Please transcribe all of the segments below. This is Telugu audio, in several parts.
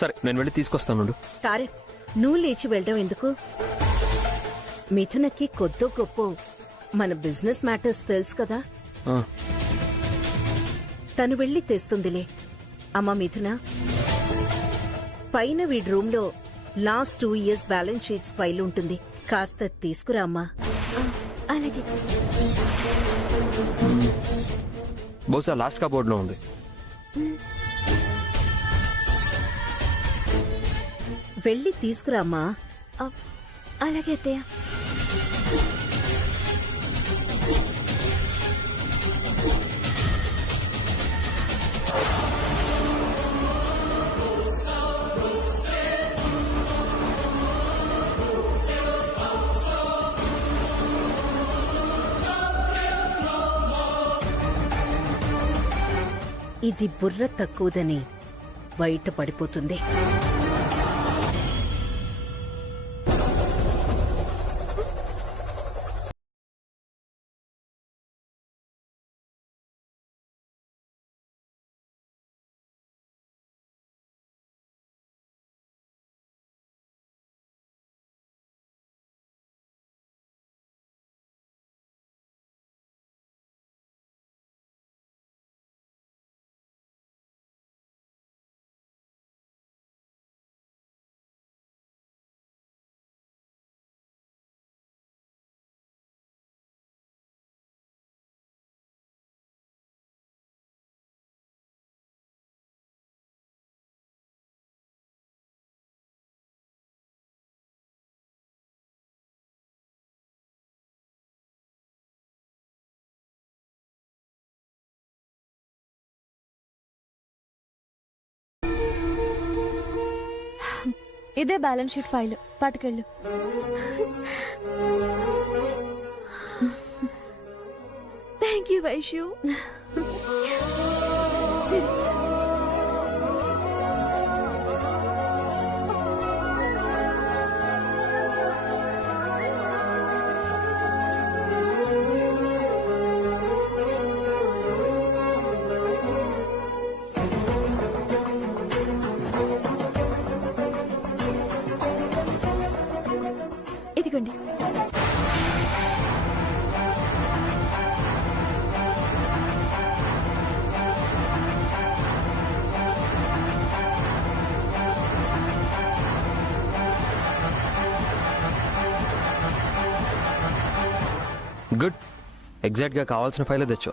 సరే నేను వెళ్ళి తీసుకొస్తాను. తారక్, నువ్వు లేచి వెళ్ళడం ఎందుకు? మిథునకి కొద్దో గొప్ప మన బిజినెస్ మ్యాటర్స్ తెలుసు కదా. తను వెళ్ళి తెస్తుందిలే. అమ్మా మిథున, పైన వీడి రూమ్ లో last 2 years balance sheets file ఉంటుంది, కాస్త తీసుకురా అమ్మా. అలాగే. బహుశా లాస్ట్ కబోర్డ్ లో ఉంది. వెళ్ళి తీసుకురా అమ్మా. అలాగే అత్తయ్య. ఇది బుర్ర తక్కువదని బయట పడిపోతుంది. ఇదే బ్యాలెన్స్ షీట్ ఫైల్, పట్టుకెళ్ళు. Thank you Vaishu. ఇదిగోండి. గుడ్, ఎగ్జాక్ట్ గా కావాల్సిన ఫైల్ తెచ్చో.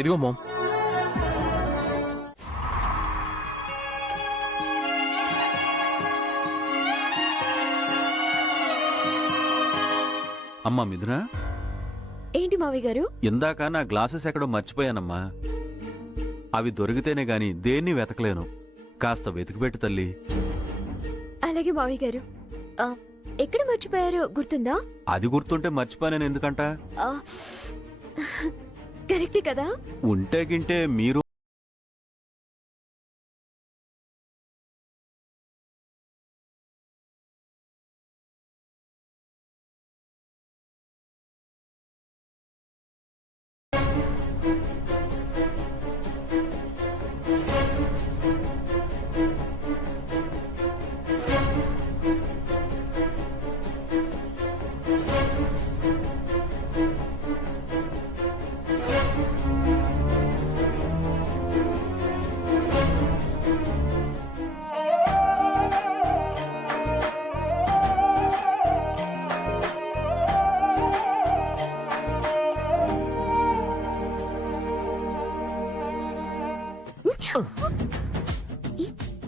ఇదిగో మామ్. అమ్మా మిథున, ఏంటి మావయ్య గారు? ఇందాక నా గ్లాసెస్ ఎక్కడో మర్చిపోయానమ్మా. అవి దొరికితేనే గాని దేన్ని వెతకలేను. కాస్త వెతికిపెట్టు తల్లి. అలాగే మావయ్య గారు. ఎక్కడ మర్చిపోయారో గుర్తుందా? అది గుర్తుంటే మర్చిపోయాను ఎందుకంట? కరెక్టే కదా. ఉంటే గింటే మీరు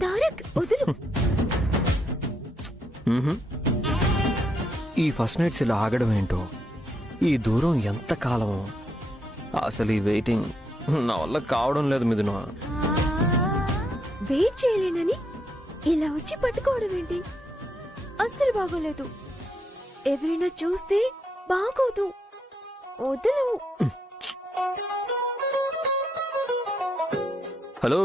తారక్ వదులు. ఈ ఫస్ట్ నైట్స్ ఇలా ఆగడం ఏంటో, ఈ దూరం ఎంత కాలమో. అసలు ఈ వెయిటింగ్ నా వల్ల కావడం లేదు మిథున. వెయిట్ చేయలేనని ఇలా వచ్చి పట్టుకోవడం ఏంటి? అస్సలు బాగోలేదు. ఎవరైనా చూస్తే బాగోదు. వదులు. హలో,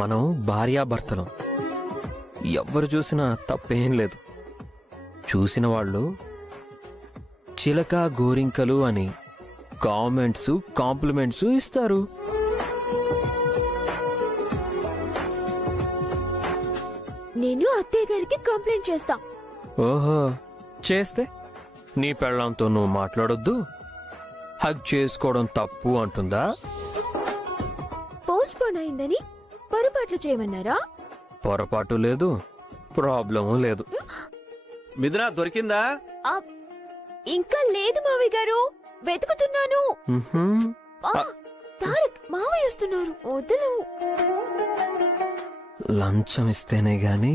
మనం భార్యాభర్తలం. ఎవ్వరు చూసినా తప్పేం లేదు. చూసిన వాళ్ళు చిలక గోరింకలు అని కామెంట్స్ కాంప్లిమెంట్స్ ఇస్తారు. నేను అత్తయ్య గారికి కంప్లైంట్ చేస్తా. ఓహో, చేస్తే నీ పెళ్ళాంతో నువ్వు మాట్లాడొద్దు, హగ్ చేసుకోవడం తప్పు అంటుందా? పోస్ట్ పోన్ అయిందని పొరపాట్లు చేయమన్నారా? పొరపాటు లేదు, ప్రాబ్లము లేదు. మిథున దొరికిందా? ఆ, ఇంకా లేదు మావయ్య గారు, వెతుకుతున్నాను. ఉహుం. ఆ, తారక్ మావయ్య వస్తున్నారు, వదలు. లంచం ఇస్తేనే గాని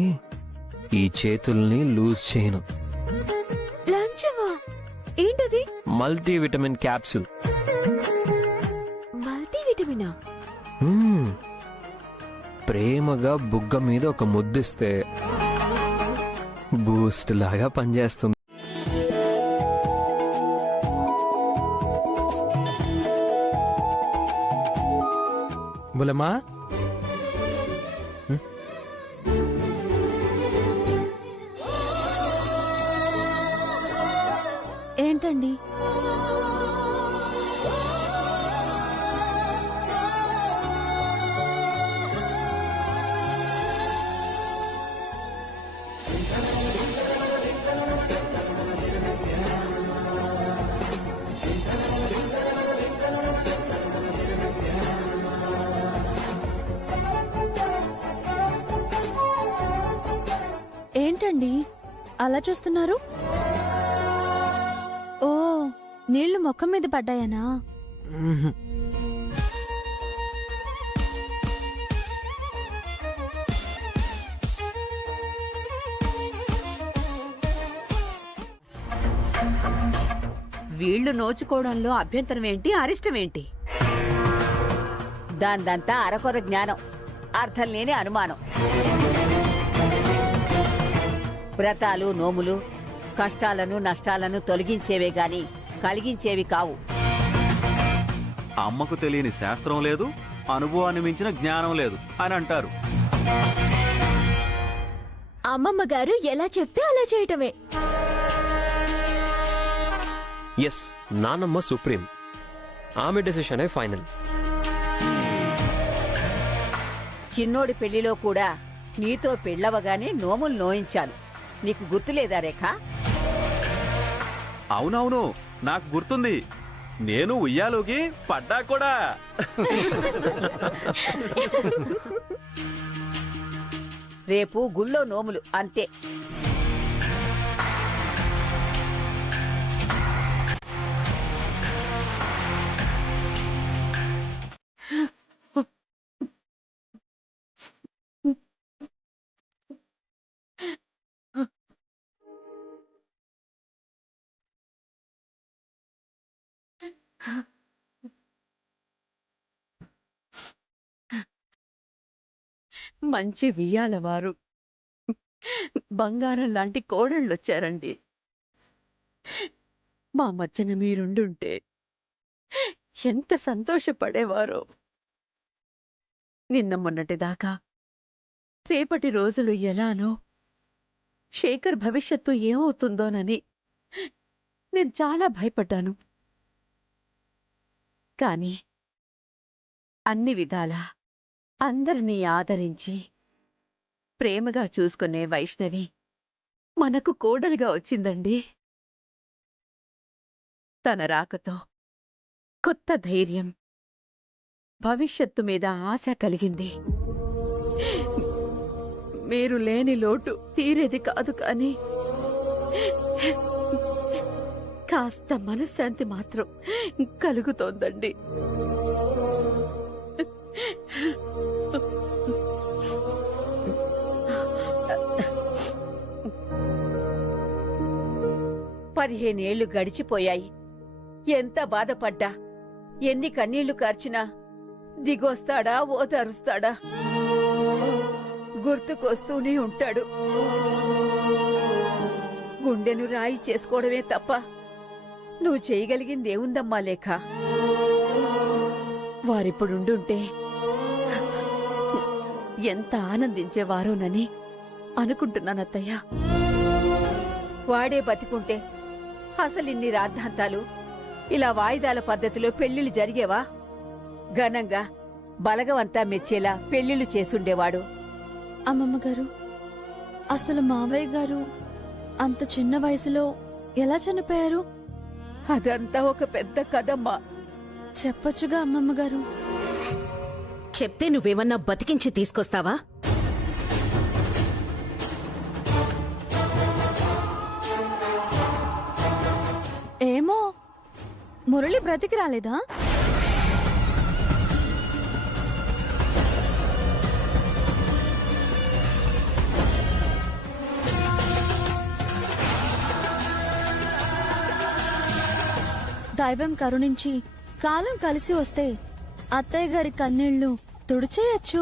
ఈ చేతుల్ని లూజ్ చేయను. లంచమా? ఏంటది? Multivitamin capsule. మల్టీవిటమినా? మ్మ్. ప్రేమగా బుగ్గ మీద ఒక ముద్దిస్తే బూస్ట్ లాగా పనిచేస్తుంది. బులమ్మా, ఏంటండి? ఏంటండి అలా చూస్తున్నారు? ఓ, నీళ్లు మొక్క మీద పడ్డాయనా? వీళ్లు నోచుకోవడంలో అభ్యంతరమేంటి, అరిష్టమేంటి? దాందంతా అరకొర జ్ఞానం, అర్థం లేని అనుమానం. వ్రతాలు నోములు కష్టాలను నష్టాలను తొలగించేవే గాని కలిగించేవి కావు. అమ్మకు తెలియని శాస్త్రం లేదు, అనుభవాన్ని మించిన జ్ఞానం లేదు అని అంటారు. అమ్మమ్మ గారు ఎలా చెప్తే అలా చేయటమే. ఎస్, నానమ్మ సుప్రీం, ఆమె డెసిషనే ఫైనల్. చిన్నోడి పెళ్లిలో కూడా నీతో పెళ్ళవగానే నోములు నోయించాను, నీకు గుర్తులేదా రేఖ? అవునవును, నాకు గుర్తుంది. నేను ఉయ్యాలోకి పడ్డా కూడా. రేపు గుళ్ళో నోములు అంతే. మంచి వియ్యాలవారు, బంగారం లాంటి కోడళ్ళొచ్చారండి. మా మధ్యన మీరుండుంటే ఎంత సంతోషపడేవారో. నిన్న మొన్నటిదాకా రేపటి రోజులు ఎలానో, శేఖర్ భవిష్యత్తు ఏమవుతుందోనని నేను చాలా భయపడ్డాను. కాని అన్ని విధాలా అందరినీ ఆదరించి ప్రేమగా చూసుకునే వైష్ణవి మనకు కోడలుగా వచ్చిందండి. తన రాకతో కొత్త ధైర్యం, భవిష్యత్తు మీద ఆశ కలిగింది. మీరు లేని లోటు తీరేది కాదు కాని కాస్త మనశ్శాంతి మాత్రం కలుగుతోందండి. పదిహేనేళ్లు గడిచిపోయాయి. ఎంత బాధపడ్డా, ఎన్ని కన్నీళ్లు కార్చినా దిగొస్తాడా, ఓదారుస్తాడా? గుర్తుకొస్తూనే ఉంటాడు. గుండెను రాయి చేసుకోవడమే తప్ప నువ్వు చేయగలిగిందేముందమ్మా లేఖ? వారిప్పుడుండుంటే ఎంత ఆనందించేవారోనని అనుకుంటున్నానత్తయ్యా. వాడే బతికుంటే అసలిన్ని రాద్ధాంతాలు, ఇలా వాయిదాల పద్ధతిలో పెళ్లిళ్లు జరిగేవా? ఘనంగా బలగవంతా మెచ్చేలా పెళ్లిళ్లు చేసుండేవాడు. అమ్మమ్మ గారు, అసలు మావయ్య గారు అంత చిన్న వయసులో ఎలా చనిపోయారు? అదంతా ఒక పెద్ద కథమ్మా. చెప్పొచ్చుగా అమ్మమ్మ గారు. చెప్తే నువ్వేమన్నా బతికించి తీసుకొస్తావా? ఏమో, మురళి బ్రతికి రాలేదా? దైవం కరుణించి కాలం కలిసి వస్తే అత్తయ్య గారి కన్నీళ్లు తుడిచేయచ్చు.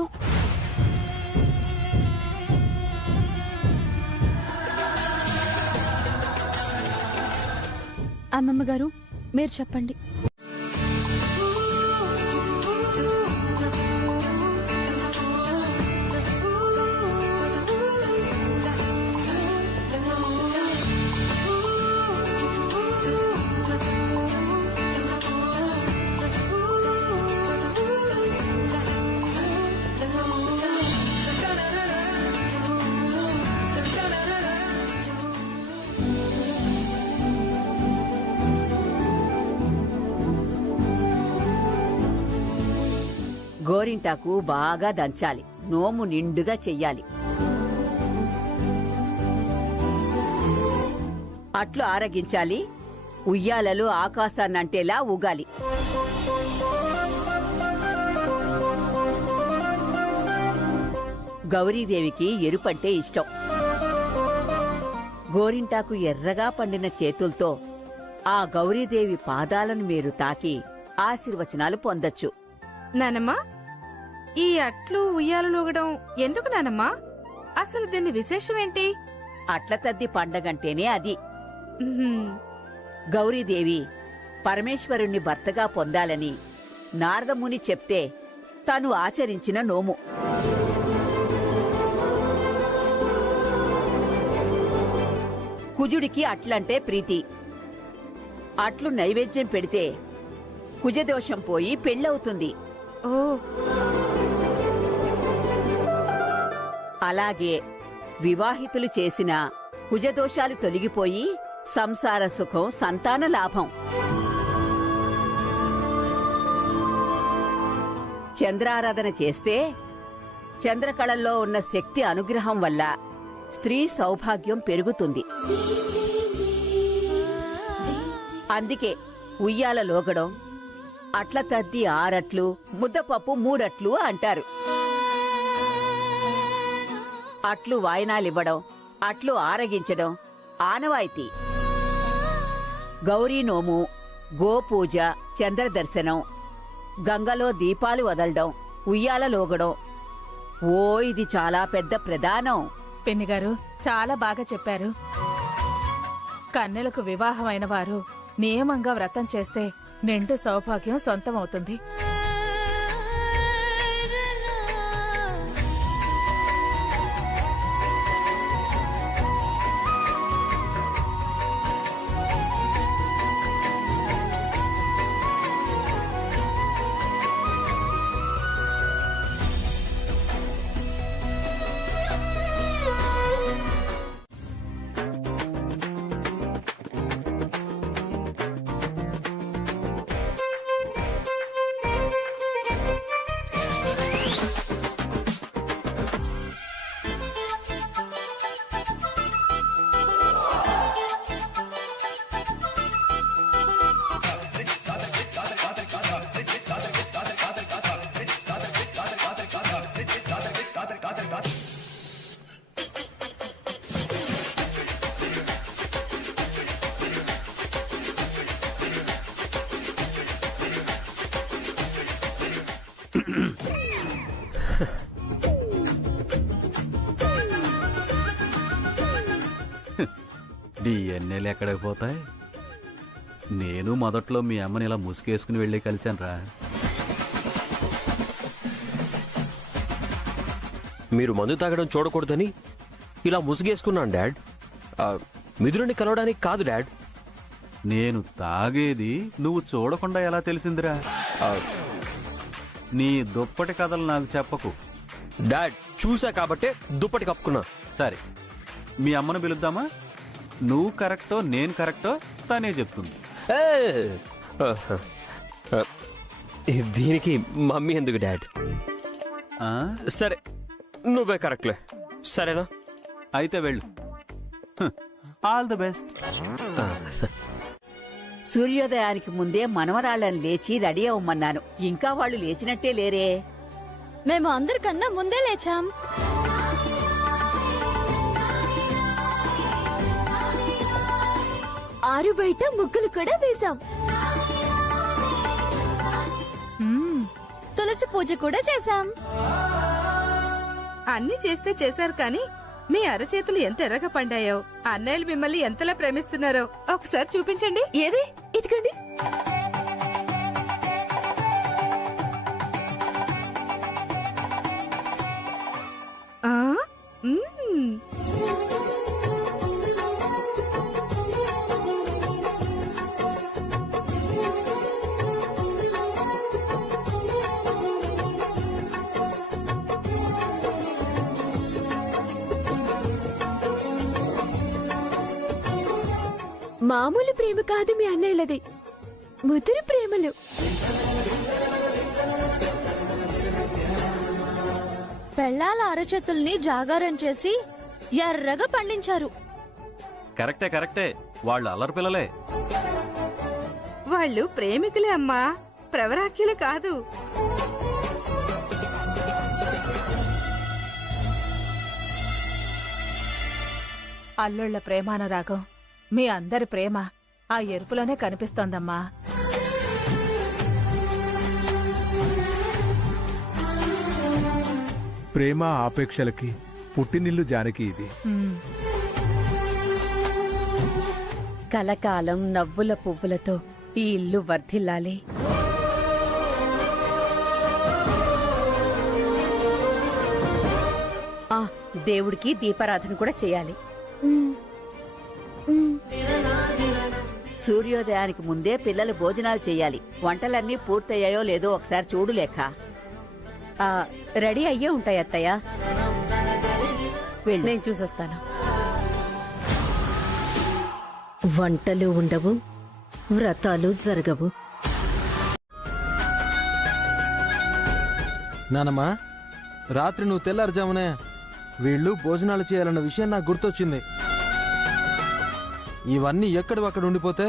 అమ్మమ్మ గారు, మీరు చెప్పండి. గోరింటాకు బాగా దంచాలి, నోము నిండుగా చెయ్యాలి. అట్లు ఆరగించాలి, ఉయ్యాలలు ఆకాశాన్నంటేలా ఊగాలి. గౌరీదేవికి ఎరుపంటే ఇష్టం. గోరింటాకు ఎర్రగా పండిన చేతుల్తో ఆ గౌరీదేవి పాదాలను మీరు తాకి ఆశీర్వచనాలు పొందొచ్చు. నానమ్మా, ఈ అట్లు ఉయ్యాలలోగడం ఎందుకు నానమ్మా? అసలు దీని విశేషమేంటి? అట్ల తద్ది పండగంటేనే అది. ఉహుం. గౌరీదేవి పరమేశ్వరుణ్ణి భర్తగా పొందాలని నారదముని చెప్తే తను ఆచరించిన నోము. కుజుడికి అట్లంటే ప్రీతి. అట్లు నైవేద్యం పెడితే కుజదోషం పోయి పెళ్ళవుతుంది. ఓ, అలాగే వివాహితులు చేసిన కుజదోషాలు తొలగిపోయి సంసార సుఖం, సంతాన లాభం. చంద్రారాధన చేస్తే చంద్రకళల్లో ఉన్న శక్తి అనుగ్రహం వల్ల స్త్రీ సౌభాగ్యం పెరుగుతుంది. అందుకే ఉయ్యాల లోగడం, అట్ల తద్ది 6 అట్లు, ముద్దపప్పు 3 అట్లు అంటారు. అట్లు వాయినాలివ్వడం, అట్లు ఆరగించడం ఆనవాయితీ. గౌరీ నోము, గోపూజ, చంద్రదర్శనం, గంగలో దీపాలు వదలడం, ఉయ్యాల లోగడం. ఓ, ఇది చాలా పెద్ద ప్రధానం. పెన్నిగారు చాలా బాగా చెప్పారు. కన్నెలకు వివాహమైన వారు నియమంగా వ్రతం చేస్తే నిండు సౌభాగ్యం సొంతమవుతుంది. డిఎన్ఏలు ఎక్కడికి పోతాయి? నేను మొదట్లో మీ అమ్మని ఇలా ముసుగేసుకుని వెళ్ళి కలిశానురా. మీరు మందు తాగడం చూడకూడదని ఇలా ముసుగేసుకున్నాను డాడ్. మిథునుని కలవడానికి కాదు డాడ్. నేను తాగేది నువ్వు చూడకుండా ఎలా తెలిసిందిరా? నీ దుప్పటి కథలు నాకు చెప్పకు. డాడ్ చూసా కాబట్టే దుప్పటి కప్పుకున్నా. సరే, మీ అమ్మను పిలుద్దామా? నువ్వు కరెక్టో నేను కరెక్టో తనే చెప్తుంది. దీనికి మమ్మీ ఎందుకు డాడ్? ఆ? సరే నువ్వే కరెక్ట్లే, సరేనా? అయితే వెళ్ళు. All the best. సూర్యోదయానికి ముందే మనవరాళ్ళని లేచి రెడీ అవ్వమన్నాను. ఇంకా వాళ్ళు లేచినట్టే లేరే. మేము అందరికన్నా ముందే లేచాం. ఆరు బయట ముగ్గులు కూడా వేశాం. తులసి పూజ కూడా చేశాం. అన్ని చేస్తే చేశారు కానీ మీ అరచేతులు ఎంత ఎర్రగా పండాయో, అన్నయ్యలు మిమ్మల్ని ఎంతలా ప్రేమిస్తున్నారో ఒకసారి చూపించండి. ఏది? ఇదిగండి. ఆ? మ్మ్. మామూలు ప్రేమ కాదు మీ అన్నయ్యలది, ముదురు ప్రేమలు. పెళ్ళాల అరచేతుల్ని జాగారం చేసి ఎర్రగా పండించారు. కరెక్టే కరెక్టే, వాళ్ళు అల్లరి పిల్లలే. వాళ్ళు ప్రేమికులే అమ్మా, ప్రవరాఖ్యులు కాదు. అల్లుళ్ల ప్రేమానురాగం, మీ అందరి ప్రేమ ఆ ఎరుపులోనే కనిపిస్తోందమ్మా. ప్రేమ ఆపేక్షలకి పుట్టినిల్లు జానకి ఇది. కలకాలం నవ్వుల పువ్వులతో ఈ ఇల్లు వర్ధిల్లాలి. దేవుడికి దీపారాధన కూడా చేయాలి. సూర్యోదయానికి ముందే పిల్లలు భోజనాలు చెయ్యాలి. వంటలన్నీ పూర్తయ్యాయో లేదో ఒకసారి చూడు లేఖ. రెడీ అయ్యే ఉంటాయి అత్తయ్య, వెళ్ళు. నేను చూసొస్తాను. వంటలు ఉండవు, వ్రతాలు జరగవు. నానమ్మా, రాత్రి నువ్వు తెల్లారుజామునే వీళ్ళు భోజనాలు చేయాలన్న విషయం నాకు గుర్తొచ్చింది. ఇవన్నీ ఎక్కడివక్కడ ఉండిపోతే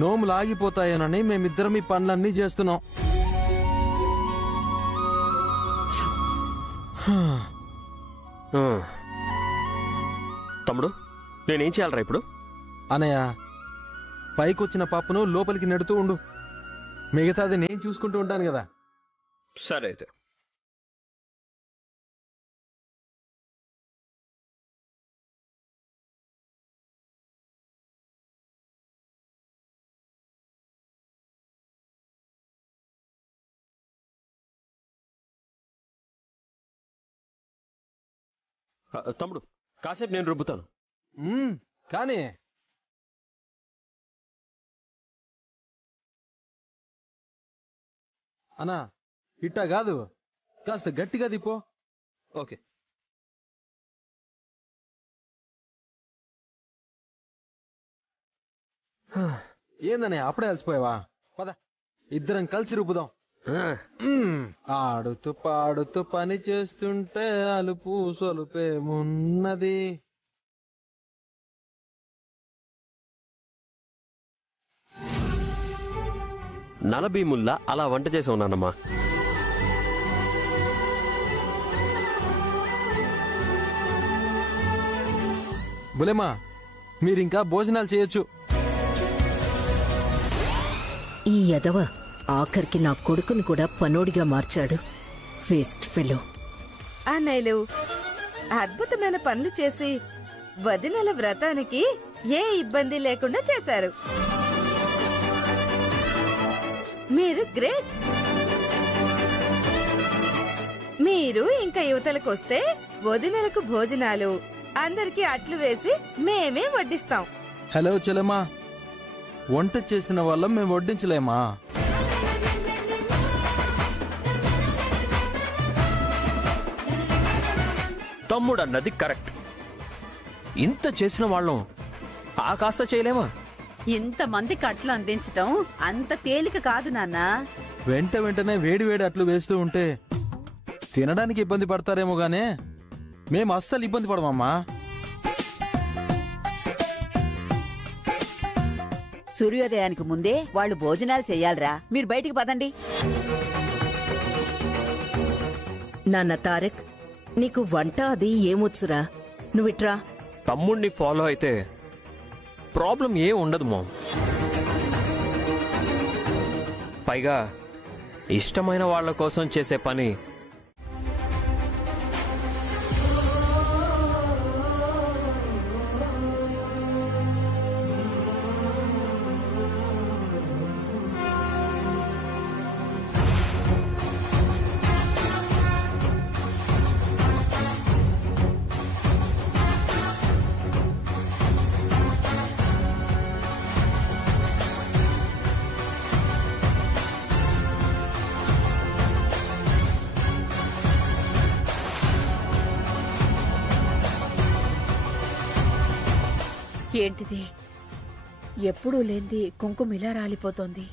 నోములు ఆగిపోతాయోనని మేమిద్దరం ఈ పనులన్నీ చేస్తున్నాం. తమ్ముడు, నేనేం చేయాలరా ఇప్పుడు? అనయ్య, పైకొచ్చిన పప్పును లోపలికి నెడుతూ ఉండు. మిగతాది నేను చూసుకుంటూ ఉంటాను కదా. సరే అయితే. తమ్ముడు, కాసేపు నేను రుబ్బుతాను. కానీ అన్నా, ఇట్టా కాదు, కాస్త గట్టిగా దిపో. ఓకే. ఏందనే అప్పుడే అలసిపోయావా? పద, ఇద్దరం కలిసి రుబ్బుదాం. ఆడుతూ పాడుతూ పని చేస్తుంటే అలుపు సొలుపేమున్నది. నలభీముల్లా అలా వంట చేసి ఉన్నానమ్మా. బులేమా, మీరింకా భోజనాలు చేయొచ్చు. ఈ యదవ ఆఖరికి నా కొడుకుని కూడా పనోడిగా మార్చాడు. Waste fellow. అన్నయ్యలు అద్భుతమైన పనులు చేసి వదినల వ్రతానికి ఏ ఇబ్బంది లేకుండా చేశారు. మీరు గ్రేట్. మీరు ఇంకా యువతలకొస్తే వదినలకు భోజనాలు, అందరికి అట్లు వేసి మేమే వడ్డిస్తాం. హలో చెలమా, వంట చేసిన వాళ్ళం మేము వడ్డించలేమా? తమ్ముడు అన్నది కరెక్ట్. ఇంత చేసిన వాళ్ళం ఆ కాస్త చేయలేమా? ఇంతమంది కట్లు అందించటం అంత తేలిక కాదు నాన్నా. వెంటనే వేడి వేడి అట్లు వేస్తూ ఉంటే తినడానికి ఇబ్బంది పడతారేమో గానే మేము అస్సలు ఇబ్బంది పడమమ్మా. సూర్యోదయానికి ముందే వాళ్ళు భోజనాలు చెయ్యాలిరా. మీరు బయటికి పదండి. నాన్న తారక్, నీకు వంట అది ఏమొచ్చురా? నువ్విట్రా. తమ్ముణ్ణి ఫాలో అయితే ప్రాబ్లం ఏం ఉండదు మామ్. పైగా ఇష్టమైన వాళ్ళ కోసం చేసే పని ఏంటిది? ఎప్పుడూ లేంది కుంకుమ ఇలా రాలిపోతోంది.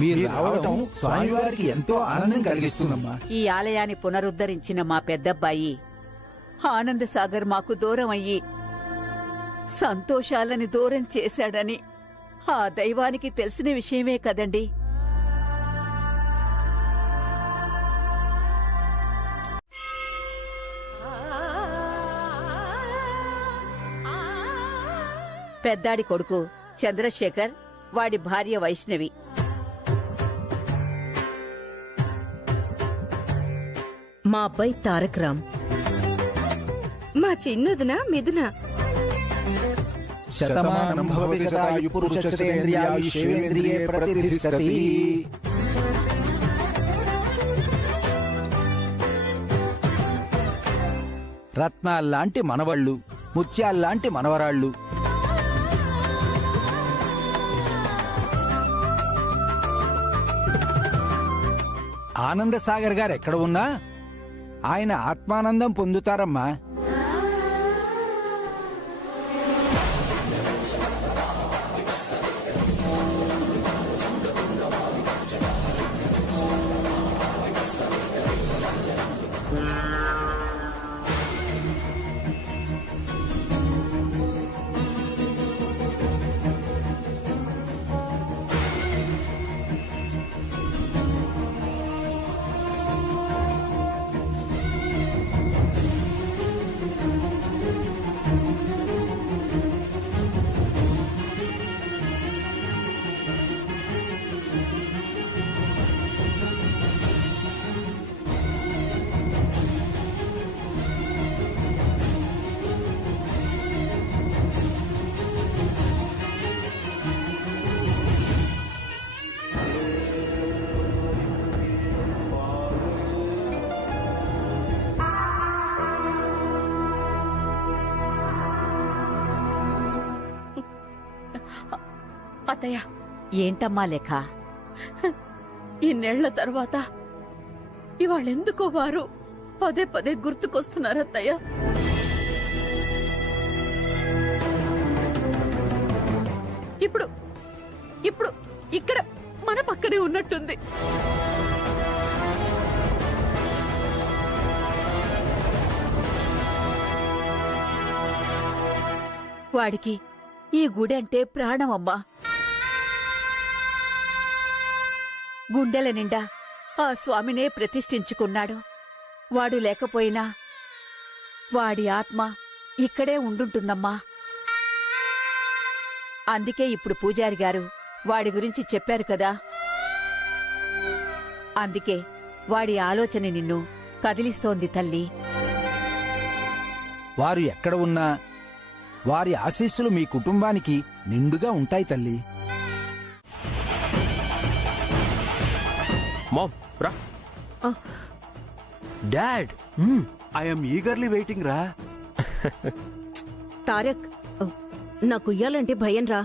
మీరు రావడం స్వామివారికి ఎంతో ఆనందం కలిగిస్తుందమ్మా. ఈ ఆలయాన్ని పునరుద్ధరించిన మా పెద్దబ్బాయి ఆనంద సాగర్ మాకు దూరం అయ్యి సంతోషాలని దూరం చేశాడని ఆ దైవానికి తెలిసిన విషయమే కదండి. పెద్దాడి కొడుకు చంద్రశేఖర్, వాడి భార్య వైష్ణవి. మా అబ్బాయి తారక్ రామ్. మా చిన్నుదిన మిథున. శతమానం భవతి శతాయు పురుషేంద్రియాయుష్యేంద్రియే ప్రతిష్ఠతి. రత్నాల్లాంటి మనవళ్ళు, ముత్యాల్లాంటి మనవరాళ్ళు. ఆనందసాగర్ గారు ఎక్కడ ఉన్నా ఆయన ఆత్మానందం పొందుతారమ్మా. అత్తయ్య, ఏంటమ్మా లేఖ? ఇన్నేళ్ల తర్వాత ఇవాళెందుకో వారు పదే పదే గుర్తుకొస్తున్నారు అత్తయ్య. ఇప్పుడు ఇప్పుడు ఇక్కడ మన పక్కనే ఉన్నట్టుంది. వాడికి ఈ గుడి అంటే ప్రాణమమ్మా. గుండెల నిండా ఆ స్వామినే ప్రతిష్ఠించుకున్నాడు. వాడు లేకపోయినా వాడి ఆత్మ ఇక్కడే ఉండుంటుందమ్మా. అందుకే ఇప్పుడు పూజారి గారు వాడి గురించి చెప్పారు కదా. అందుకే వాడి ఆలోచన నిన్ను కదిలిస్తోంది తల్లి. వారు ఎక్కడ ఉన్నా వారి ఆశీస్సులు మీ కుటుంబానికి నిండుగా ఉంటాయి తల్లి. మామ్ రా. డాడ్, ఐఎమ్ ఈగర్లీ వెయిటింగ్ రా. తారక్, నాకు ఉయ్యాలంటే భయం రా.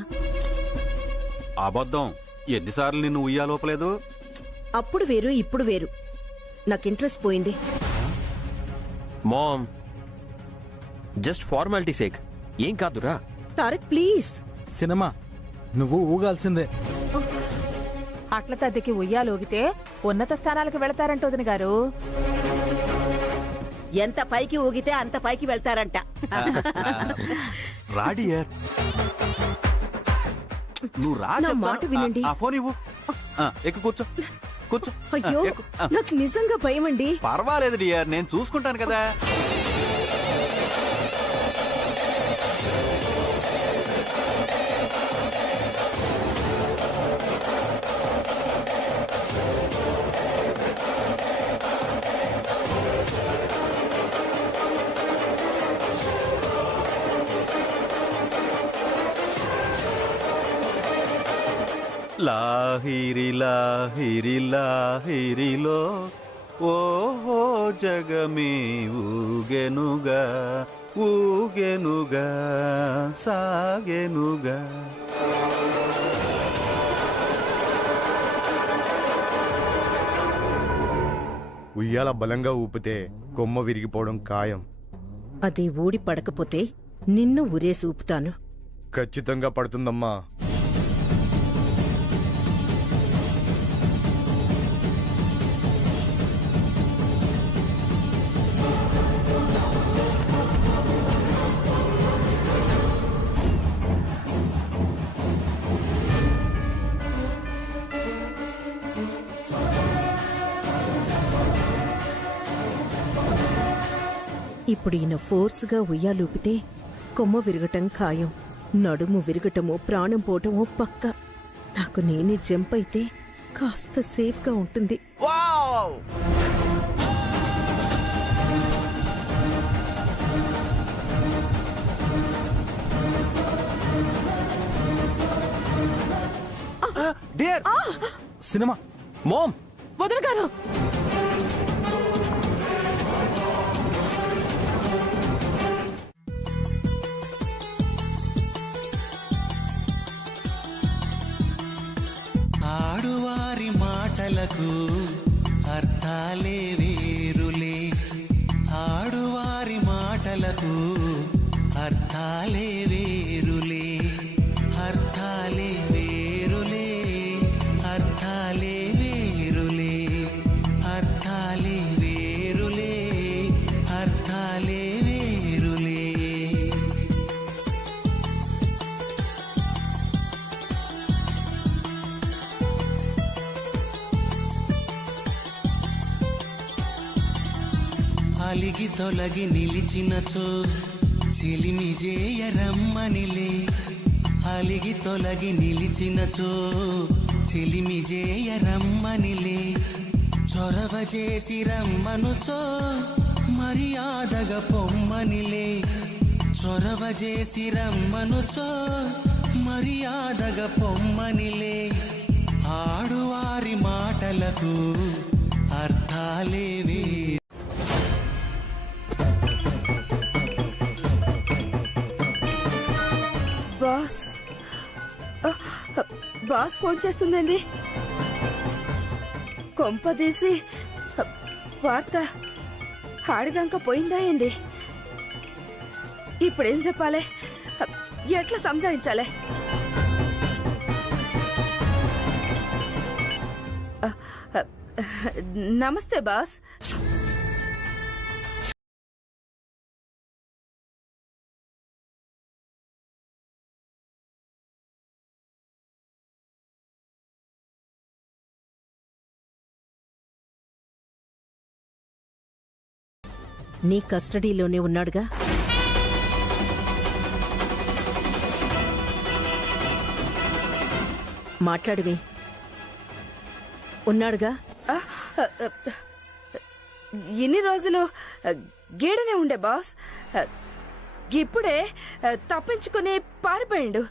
అబద్ధం. ఎన్నిసార్లు నిన్ను ఉయ్యాలోపలేదు? అప్పుడు వేరు, ఇప్పుడు వేరు. నాకు ఇంట్రెస్ట్ పోయింది. మామ్, జస్ట్ ఫార్మాలిటీ సేక్, ఏం కాదురా. తారక్ ప్లీజ్. సినిమా నువ్వు ఊగాల్సిందే. అట్ల తద్దికి ఉయ్యాలోగితే ఉన్నత స్థానాలకు వెళతారంట వదిన గారు. ఎంత పైకి ఊగితే అంత పైకి వెళ్తారంట. రాడియర్, నువ్వు రా. నా మాట వినండి. ఆ ఫోన్ ఇవ్వు. ఎక్కు, కూర్చో కూర్చో. అయ్యో, నాకు నిజంగా భయం అండి. పర్వాలేదు డియర్, నేను చూసుకుంటాను కదా. లాహిరి లాహిరి లాహిరిలో ఓహో జగమే ఊగెనుగా ఊగెనుగా సాగెనుగా. ఉయ్యాల బలంగా ఊపితే కొమ్మ విరిగిపోవడం ఖాయం. అది ఊడి పడకపోతే నిన్ను ఉరేసి ఊపుతాను. ఖచ్చితంగా పడుతుందమ్మా. ఇప్పుడు ఈయన ఫోర్స్గా ఉయ్యాలూపితే కొమ్మ విరగటం ఖాయం. నడుము విరగటమో ప్రాణం పోవటమో పక్క. నాకు నేనే జంప్ అయితే కాస్త సేఫ్గా ఉంటుంది. Dear, cinema. మామ్, వదిన గారు, ఆడువారి మాటలకు అర్థాలే వేరులే. ఆడువారి మాటలకు అర్థాలే వేరులే. అర్థాలే వేరులే. అర్థాలే వేరులే. అర్థాలే వేరులే. అర్థాలే వేరులే. అలిగి తొలగి నిలిచినచో చిలిమి జేయరమ్మనిలే. అలిగి తొలగి నిలిచినచో చిలిమి జేయరమ్మనిలే. చొరవ చేసి రమ్మనుచో మర్యాదగా పొమ్మనిలే. చొరవ చేసి రమ్మనుచో మర్యాదగా పొమ్మనిలే. ఆడువారి మాటలకు అర్థాలేవే. బాస్, బాస్ ఫోన్ చేస్తుందండి. కొంపదీసి వార్త ఆడిదాకా పోయిందా ఏంది? ఇప్పుడేం చెప్పాలి? ఎట్లా సంజాయించాలి? నమస్తే బాస్. నీ కస్టడీలోనే ఉన్నాడుగా? మాట్లాడివి. ఉన్నాడుగా? ఇన్ని రోజులు గీడనే ఉండే బాస్. ఇప్పుడే తప్పించుకుని పారిపోయిండు.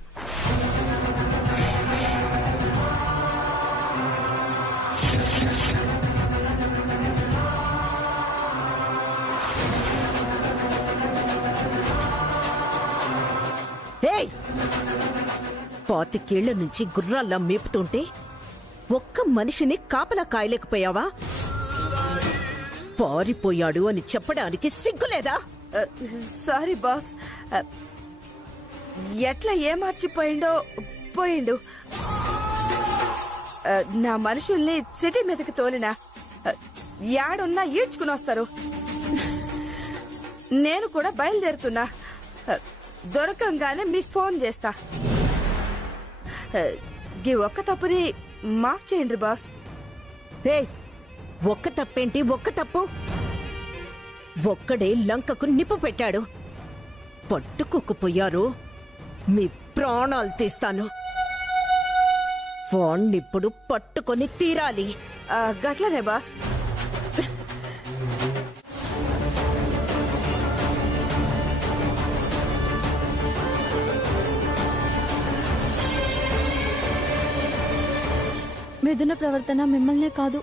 పాతికేళ్ల నుంచి గుర్రాల్లా మేపుతుంటే ఒక్క మనిషిని కాపలా కాయలేకపోయావా? పారిపోయాడు అని చెప్పడానికి సిగ్గులేదా? Sorry boss. ఎట్లా ఏమార్చిపోయిండో పోయిండు. నా మనుషుల్ని సిటీ మీదకి తోలినా యాడున్నా ఈడ్చుకుని వస్తారు. నేను కూడా బయలుదేరుతున్నా. దొరకంగానే మీకు ఫోన్ చేస్తా. గీ ఒక్క తప్పుని మాఫ్ చేయండి బాస్. ఒక్క తప్పేంటి? ఒక్క తప్పు ఒక్కడే లంకకు నిప్పు పెట్టాడు. పట్టుకుపోయారు. మీ ప్రాణాలు తీస్తాను. వాణ్ణిప్పుడు పట్టుకొని తీరాలి. గట్లనే బాస్. మిథున ప్రవర్తన మిమ్మల్నే కాదు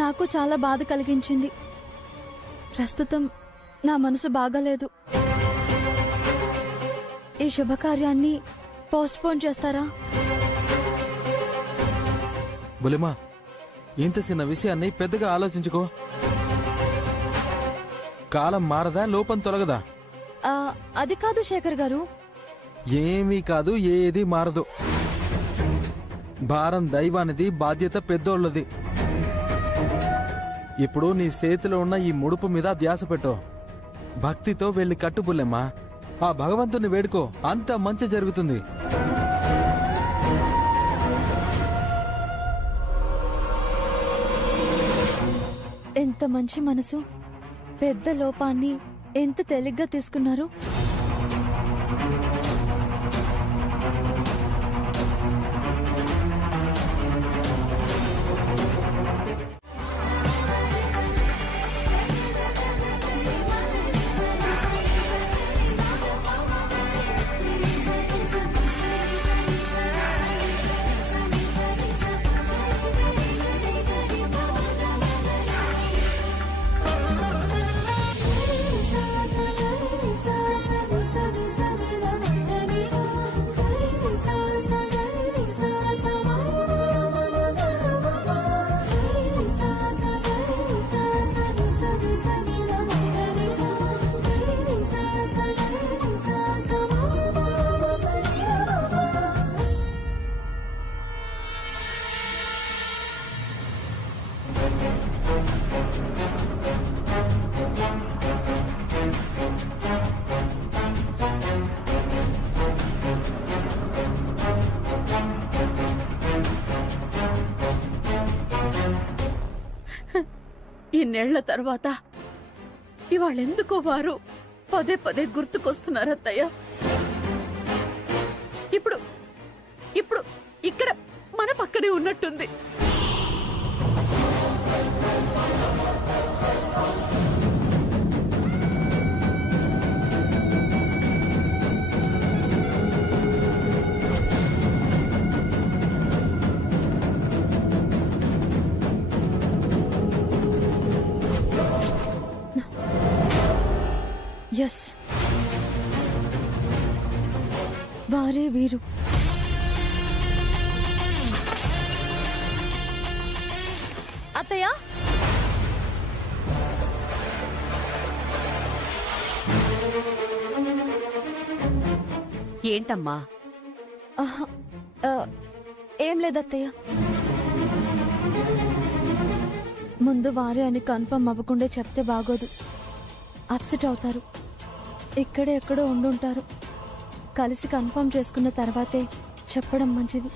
నాకు చాలా బాధ కలిగించింది. ప్రస్తుతం నా మనసు బాగాలేదు. ఈ శుభకార్యాన్ని పోస్ట్పోన్ చేస్తారా? బులిమా, ఇంత చిన్న విషయాన్ని పెద్దగా ఆలోచించుకో. కాలం మారదా, లోపం తొలగదా? అది కాదు శేఖర్ గారు. ఏమీ కాదు, ఏది మారదు. భారం దైవానిది, బాధ్యత పెద్దోళ్ళది. ఇప్పుడు నీ చేతిలో ఉన్న ఈ ముడుపు మీద ధ్యాస పెట్టు. భక్తితో వెళ్ళి కట్టుబుల్లెమ్మా. ఆ భగవంతుని వేడుకో, అంత మంచి జరుగుతుంది. ఎంత మంచి మనసు. పెద్ద లోపాన్ని ఎంత తేలిగ్గా తీసుకున్నారు. ఇన్నేళ్ల తర్వాత ఇవాళెందుకో వారు పదే పదే గుర్తుకొస్తున్నారత్తయ్య. ఇప్పుడు ఇప్పుడు ఇక్కడ మన పక్కనే ఉన్నట్టుంది. ఎస్, వారే వీరు. అత్తయ్య ఏంటమ్మా? ఆహా, ఏం లేదత్తయ్య. ముందు వారే అని కన్ఫర్మ్ అవ్వకుండా చెప్తే బాగోదు. అప్సెట్ అవుతారు. ఇక్కడే ఎక్కడో ఉండుంటారు. కలిసి కన్ఫర్మ్ చేసుకున్న తర్వాతే చెప్పడం మంచిది.